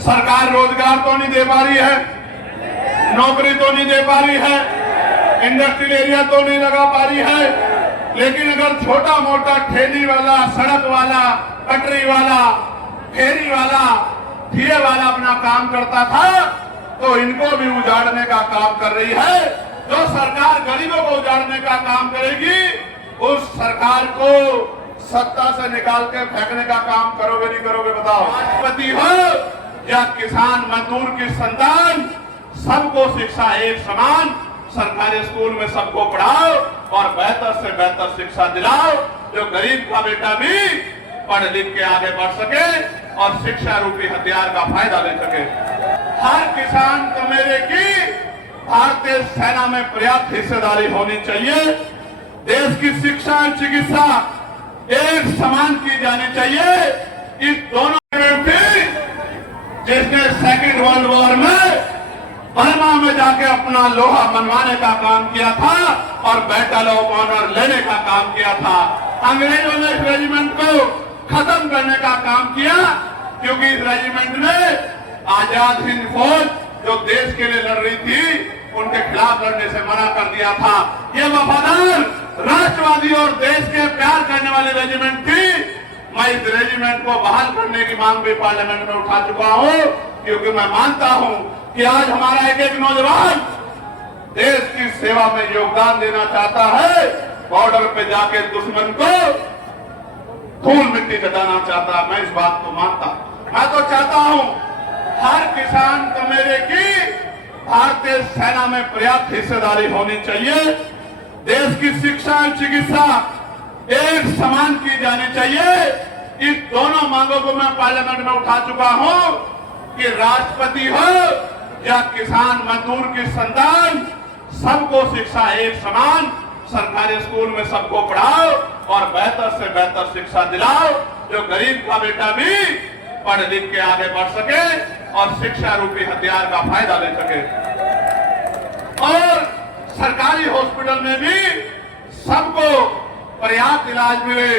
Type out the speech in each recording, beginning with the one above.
सरकार रोजगार तो नहीं दे पा रही है, नौकरी तो नहीं दे पा रही है, इंडस्ट्रियल एरिया तो नहीं लगा पा रही है। लेकिन अगर छोटा मोटा ठेली वाला, सड़क वाला, पटरी वाला, फेरी वाला, ठिये वाला अपना काम करता था तो इनको भी उजाड़ने का काम कर रही है। जो सरकार गरीबों को उजाड़ने का काम करेगी उस सरकार को सत्ता से निकाल के फेंकने का काम करोगे नहीं करोगे बताओ। राष्ट्रपति हो या किसान मजदूर की संतान, सबको शिक्षा एक समान सरकारी स्कूल में सबको पढ़ाओ और बेहतर से बेहतर शिक्षा दिलाओ, जो गरीब का बेटा भी पढ़ लिख के आगे बढ़ सके और शिक्षा रूपी हथियार का फायदा ले सके। हर किसान को मेरे की भारतीय सेना में पर्याप्त हिस्सेदारी होनी चाहिए। देश की शिक्षा और चिकित्सा एक समान की जानी चाहिए। इस दोनों जिसने सेकेंड वर्ल्ड वॉर में बर्मा में जाके अपना लोहा मनवाने का काम किया था और बैटल ऑफ ऑनर लेने का काम किया था। अंग्रेजों ने इस रेजिमेंट को खत्म करने का काम किया क्योंकि इस रेजिमेंट में आजाद हिंद फौज जो देश के लिए लड़ रही थी उनके खिलाफ लड़ने से मना कर दिया था। ये वफादार, राष्ट्रवादी और देश के प्यार करने वाली रेजिमेंट थी। मैं इस रेजिमेंट को बहाल करने की मांग भी पार्लियामेंट में उठा चुका हूं क्योंकि मैं मानता हूं कि आज हमारा एक एक नौजवान देश की सेवा में योगदान देना चाहता है। बॉर्डर पे जाके दुश्मन को धूल मिट्टी चटाना चाहता है। मैं इस बात को मानता, मैं तो चाहता हूं हर किसान को मेरे की भारतीय सेना में पर्याप्त हिस्सेदारी होनी चाहिए। देश की शिक्षा और चिकित्सा एक समान की जानी चाहिए। इस दोनों मांगों को मैं पार्लियामेंट में उठा चुका हूं कि राष्ट्रपति हो या किसान मजदूर की संतान, सबको शिक्षा एक समान सरकारी स्कूल में सबको पढ़ाओ और बेहतर से बेहतर शिक्षा दिलाओ, जो गरीब का बेटा भी पढ़ लिख के आगे बढ़ सके और शिक्षा रूपी हथियार का फायदा ले सके। और सरकारी हॉस्पिटल में भी सबको पर्याप्त इलाज मिले,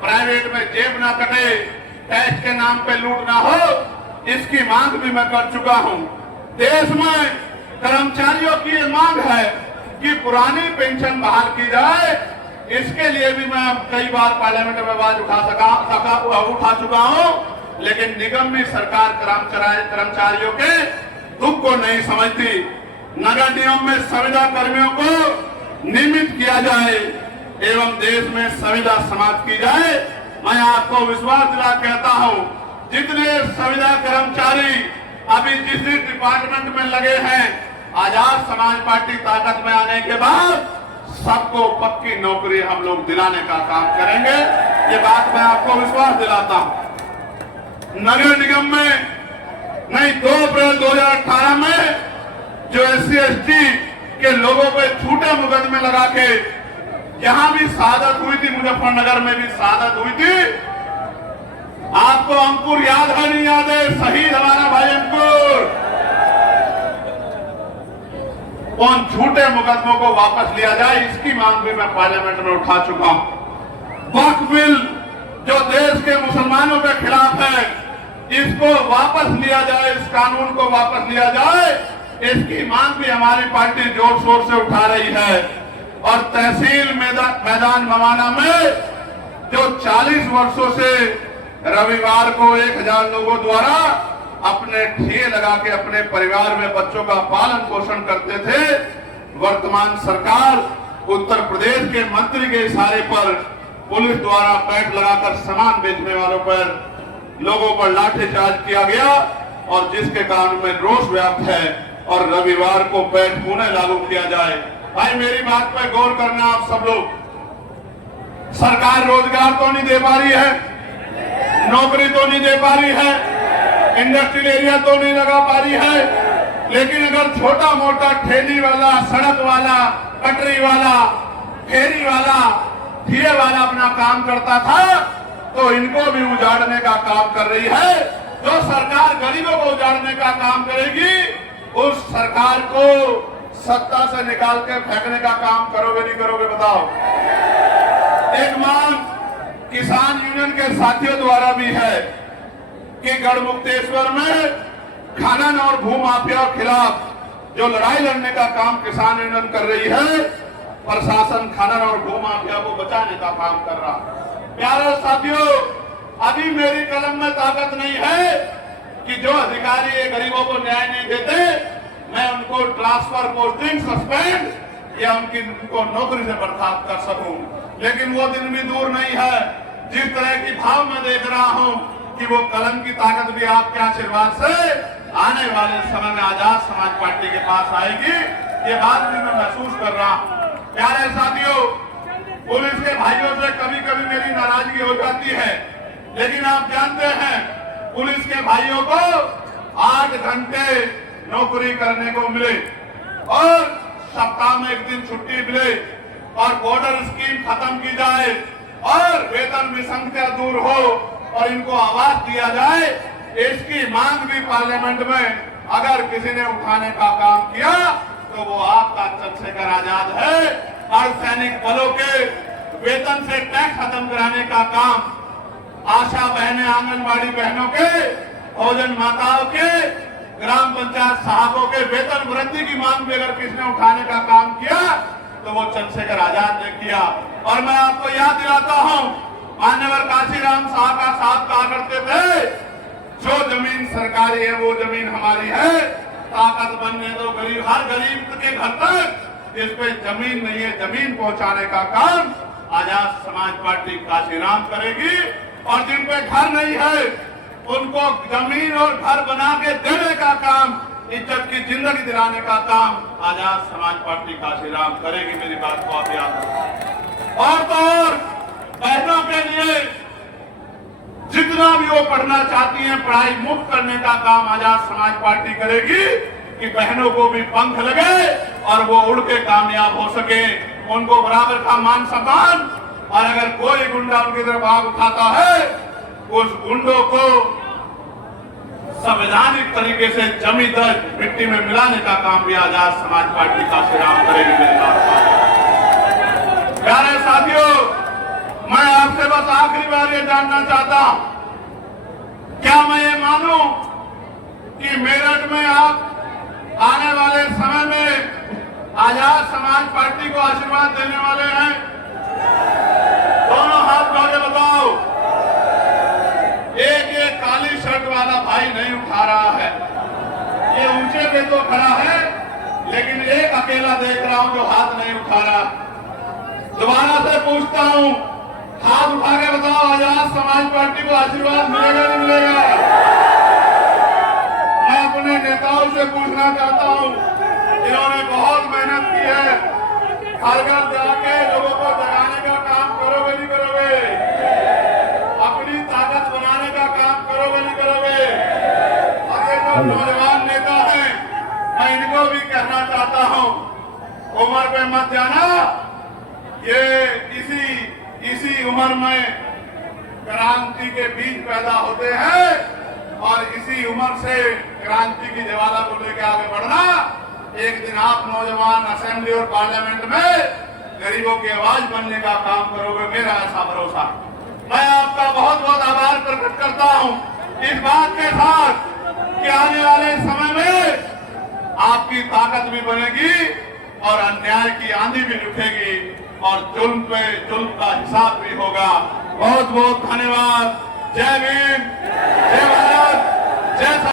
प्राइवेट में जेब ना कटे, टैक्स के नाम पे लूट ना हो, इसकी मांग भी मैं कर चुका हूं। देश में कर्मचारियों की ये मांग है कि पुरानी पेंशन बहाल की जाए। इसके लिए भी मैं कई बार पार्लियामेंट में आवाज उठा चुका हूं, लेकिन निगम में सरकार कर्मचारियों के दुख को नहीं समझती। नगर निगम में संविदा कर्मियों को नियमित किया जाए एवं देश में संविदा समाप्त की जाए। मैं आपको विश्वास दिला कहता हूं, जितने संविदा कर्मचारी अभी जिस डिपार्टमेंट में लगे हैं, आजाद समाज पार्टी ताकत में आने के बाद सबको पक्की नौकरी हम लोग दिलाने का काम करेंगे। ये बात मैं आपको विश्वास दिलाता हूं। नगर निगम में नहीं, 2 अप्रैल 2018 में जो SC/ST के लोगों पे झूठे मुकदमे लगा के यहां भी शहादत हुई थी, मुजफ्फरनगर में भी शहादत हुई थी। आपको अंकुर याद है नहीं याद है? शहीद हमारा भाई अंकुर, उन झूठे मुकदमों को वापस लिया जाए, इसकी मांग भी मैं पार्लियामेंट में उठा चुका हूं। वक्फ बिल जो देश के मुसलमानों के खिलाफ है, इसको वापस लिया जाए, इस कानून को वापस लिया जाए, इसकी मांग भी हमारी पार्टी जोर शोर से उठा रही है। और तहसील मैदान मवाना में जो 40 वर्षों से रविवार को 1000 लोगों द्वारा अपने ठिये लगा के अपने परिवार में बच्चों का पालन पोषण करते थे, वर्तमान सरकार उत्तर प्रदेश के मंत्री के इशारे पर पुलिस द्वारा पैट लगाकर सामान बेचने वालों पर लोगों पर लाठीचार्ज किया गया और जिसके कारण में रोष व्याप्त है और रविवार को पैट पुनः लागू किया जाए। भाई मेरी बात पर गौर करना आप सब लोग। सरकार रोजगार तो नहीं दे पा रही है, नौकरी तो नहीं दे पा रही है, इंडस्ट्रियल एरिया तो नहीं लगा पा रही है। लेकिन अगर छोटा मोटा ठेली वाला, सड़क वाला, पटरी वाला, फेरी वाला, ठिये वाला अपना काम करता था तो इनको भी उजाड़ने का काम कर रही है। जो सरकार गरीबों को उजाड़ने का काम करेगी उस सरकार को सत्ता से निकाल के फेंकने का काम करोगे नहीं करोगे बताओ। एक मांग किसान यूनियन के साथियों द्वारा भी है कि गढ़मुक्तेश्वर में खनन और भूमाफिया के खिलाफ जो लड़ाई लड़ने का काम किसान यूनियन कर रही है, प्रशासन खनन और भूमाफिया को बचाने का काम कर रहा। प्यारे साथियों, अभी मेरी कलम में ताकत नहीं है कि जो अधिकारी ये गरीबों को न्याय नहीं देते, मैं उनको ट्रांसफर, पोस्टिंग, सस्पेंड या उनको नौकरी से बर्खास्त कर सकूं। लेकिन वो दिन भी दूर नहीं है। जिस तरह की भाव मैं देख रहा हूं कि वो कलम की ताकत भी आपके आशीर्वाद से आने वाले समय में आजाद समाज पार्टी के पास आएगी, ये बात भी मैं महसूस कर रहा हूं। प्यारे साथियों, पुलिस के भाइयों से कभी कभी मेरी नाराजगी हो जाती है, लेकिन आप जानते हैं पुलिस के भाइयों को 8 घंटे नौकरी करने को मिले और सप्ताह में 1 दिन छुट्टी मिले और बॉर्डर स्कीम खत्म की जाए और वेतन विसंगतियां दूर हो और इनको आवाज दिया जाए, इसकी मांग भी पार्लियामेंट में अगर किसी ने उठाने का काम किया तो वो आपका चंद्रशेखर आजाद है। अर्धसैनिक बलों के वेतन से टैक्स खत्म कराने का काम, आशा बहनें, आंगनबाड़ी बहनों के, भोजन माताओं के, ग्राम पंचायत साहबों के वेतन वृद्धि की मांग भी अगर किसने उठाने का काम किया तो वो चंद्रशेखर आजाद ने किया। और मैं आपको याद दिलाता हूं, मान्यवर काशीराम साहब कहा करते थे, जो जमीन सरकारी है वो जमीन हमारी है, ताकत बनने दो गरीब, हर गरीब के घर तक इस पे जमीन नहीं है, जमीन पहुंचाने का काम आजाद समाज पार्टी काशीराम करेगी। और जिन पे घर नहीं है उनको जमीन और घर बना के देने का काम, इज्जत की जिंदगी दिलाने का काम आजाद समाज पार्टी काशीराम करेगी। मेरी बात को आप याद रखें। और तो और बहनों के लिए जितना भी वो पढ़ना चाहती हैं, पढ़ाई मुफ्त करने का काम आजाद समाज पार्टी करेगी कि बहनों को भी पंख लगे और वो उड़ के कामयाब हो सके, उनको बराबर का मान सम्मान। और अगर कोई गुंडा उनकी तरफ आग उठाता है, उस गुंडों को संवैधानिक तरीके से जमी दर मिट्टी में मिलाने का काम भी आजाद समाज पार्टी काशीराम करेगी। मेरे प्यारे साथियों, मैं आपसे बस आखिरी बार ये जानना चाहता हूं, क्या मैं ये मानूं कि मेरठ में आप आने वाले समय में आजाद समाज पार्टी को आशीर्वाद देने वाले हैं? दोनों हाथ उठा के बताओ। एक काली शर्ट वाला भाई नहीं उठा रहा है, ये ऊंचे पे तो खड़ा है, लेकिन एक अकेला देख रहा हूं जो हाथ नहीं उठा रहा। दोबारा से पूछता हूं, हाथ उठा के बताओ, आजाद समाज पार्टी को आशीर्वाद मिलेगा नहीं मिलेगा? मैं अपने नेताओं से पूछना चाहता हूं, इन्होंने बहुत मेहनत की है, घर घर जाके लोगों को जगाने का काम करोगे नहीं करोगे? अपनी ताकत बनाने का काम करोगे नहीं करोगे? और ये जो नौजवान नेता हैं, मैं इनको भी कहना चाहता हूं, उम्र पे मत जाना, ये इसी उम्र में क्रांति के बीज पैदा होते हैं और इसी उम्र से क्रांति की ज्वाला को लेकर आगे बढ़ना। एक दिन आप नौजवान असेंबली और पार्लियामेंट में गरीबों की आवाज बनने का काम करोगे, मेरा ऐसा भरोसा। मैं आपका बहुत बहुत आभार प्रकट करता हूं इस बात के साथ कि आने वाले समय में आपकी ताकत भी बनेगी और अन्याय की आंधी भी उठेगी और जुल्म पे जुल्म का हिसाब भी होगा। बहुत बहुत धन्यवाद। जय भीम, जय भारत, जय